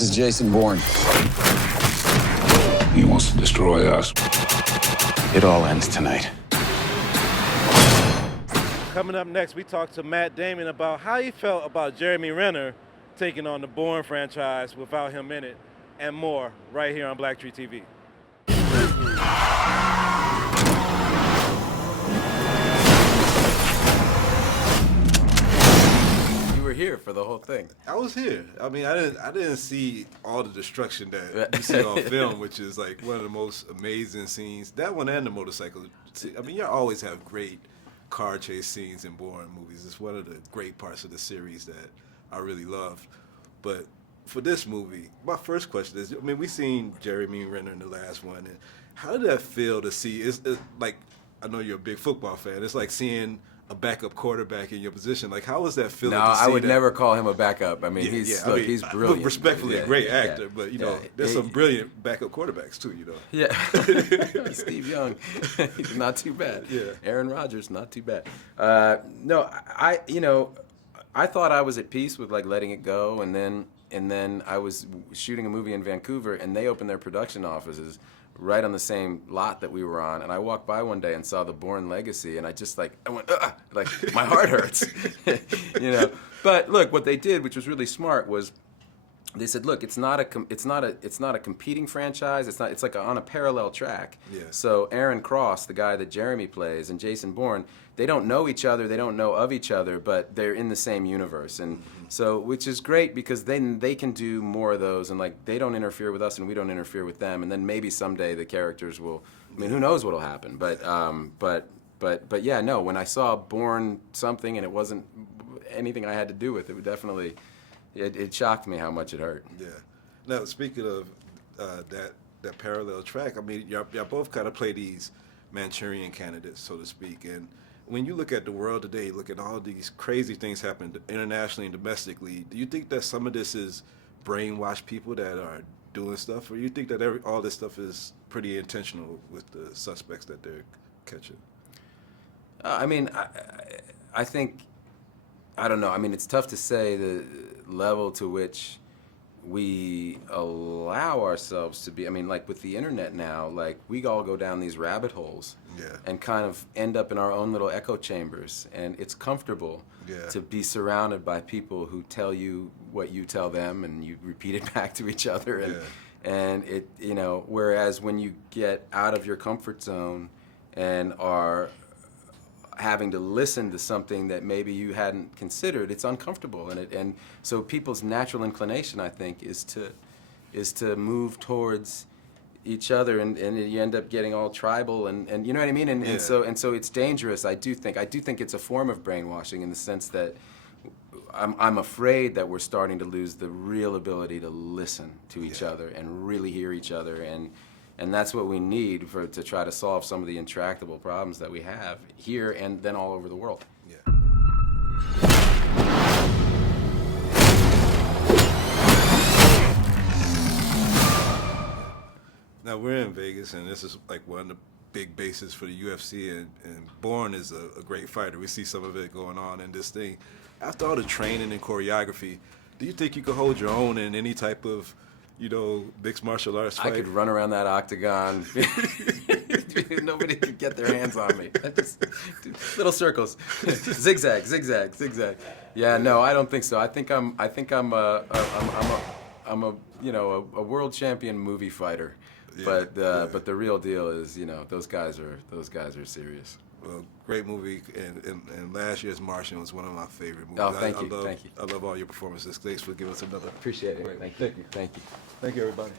This is Jason Bourne. He wants to destroy us. It all ends tonight. Coming up next, we talked to Matt Damon about how he felt about Jeremy Renner taking on the Bourne franchise without him in it, and more right here on BLACKTREE TV. You were here for the whole thing. I was here. I mean, I didn't see all the destruction that you see on film, which is like one of the most amazing scenes. That one and the motorcycle. I mean, you always have great car chase scenes in Bourne movies. It's one of the great parts of the series that I really love. But for this movie, my first question is, I mean, we seen Jeremy Renner in the last one, and how did that feel to see? It's like, I know you're a big football fan. It's like seeing a backup quarterback in your position. Like, how was that feeling? No, to see I would that? never call him a backup. I mean, he's brilliant. Respectfully, a great actor, but you know, there's some brilliant backup quarterbacks too. You know. Yeah. Steve Young, he's not too bad. Yeah. Aaron Rodgers, not too bad. No, I thought I was at peace with like letting it go, and then I was shooting a movie in Vancouver, and they opened their production offices right on the same lot that we were on, and I walked by one day and saw the Bourne Legacy, and I went, ugh, like my heart hurts, you know. But look, what they did, which was really smart, was they said, look, it's not a competing franchise. It's like on a parallel track. Yeah. So Aaron Cross, the guy that Jeremy plays, and Jason Bourne, they don't know each other, they don't know of each other, but they're in the same universe, and so, which is great because then they can do more of those, and like they don't interfere with us and we don't interfere with them, and then maybe someday the characters will. I mean, who knows what'll happen? But yeah, no. When I saw Bourne something and it wasn't anything I had to do with it, definitely. It shocked me how much it hurt. Yeah. Now, speaking of that parallel track, I mean, y'all both kind of play these Manchurian candidates, so to speak. And when you look at the world today, look at all these crazy things happening internationally and domestically, do you think that some of this is brainwashed people that are doing stuff, or you think that all this stuff is pretty intentional with the suspects that they're catching? I mean, I think, I don't know. I mean, it's tough to say the level to which we allow ourselves to be. I mean, like with the internet now, like we all go down these rabbit holes and kind of end up in our own little echo chambers, and it's comfortable to be surrounded by people who tell you what you tell them, and you repeat it back to each other, and it, you know, whereas when you get out of your comfort zone and are having to listen to something that maybe you hadn't considered, it's uncomfortable, and so people's natural inclination, I think, is to move towards each other, and you end up getting all tribal, and you know what I mean, and so it's dangerous. I do think it's a form of brainwashing in the sense that I'm afraid that we're starting to lose the real ability to listen to each other and really hear each other, and that's what we need to try to solve some of the intractable problems that we have here and then all over the world. Yeah. Now we're in Vegas, and this is like one of the big bases for the UFC, and Bourne is a great fighter. We see some of it going on in this thing. After all the training and choreography, do you think you could hold your own in any type of, you know, mixed martial arts fight? I could run around that octagon. Nobody could get their hands on me. Just little circles, zigzag, zigzag, zigzag. Yeah, no, I don't think so. I think I'm a you know, a world champion movie fighter. But the real deal is, you know, those guys are serious. Well, great movie, and last year's Martian was one of my favorite movies. Oh, thank you. I love all your performances. Thanks for giving us another. Appreciate it. Thank you. Thank you, everybody.